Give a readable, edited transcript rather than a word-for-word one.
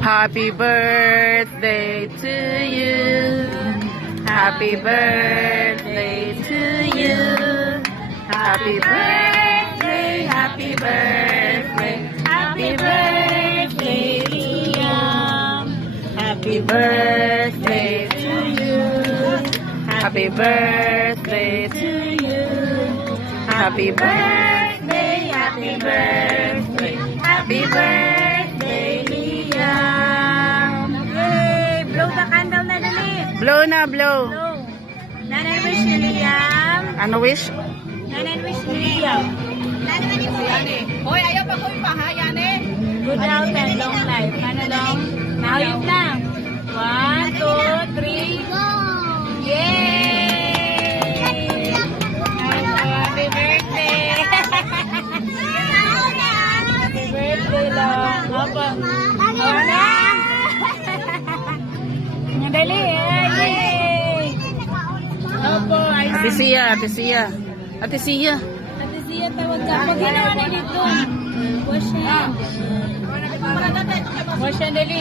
Happy birthday to you. Happy birthday to you. Happy birthday, happy birthday, happy birthday, Liam. Happy birthday to you. Happy birthday to you. Happy birthday, happy birthday, happy birthday, Liam. Yay! Blow the candle na dali. Blow na, blow. Blow. Nanay wish ni Liam. Ano wish? Nanay wish ni Liam. Hoy, ayaw pa ko ipahayan eh. Good health and long life. Ano long? Nahayop na. 1, 2, 3. Go! Yay! Happy birthday! Happy birthday, long. Opo. Wala! Madali, yay! Opo, ayos. Ate Sia, Ate Sia. Ate Sia. Ate Zia, tawag ka. Pag ginawa na dito. Wash na. Wash na dali.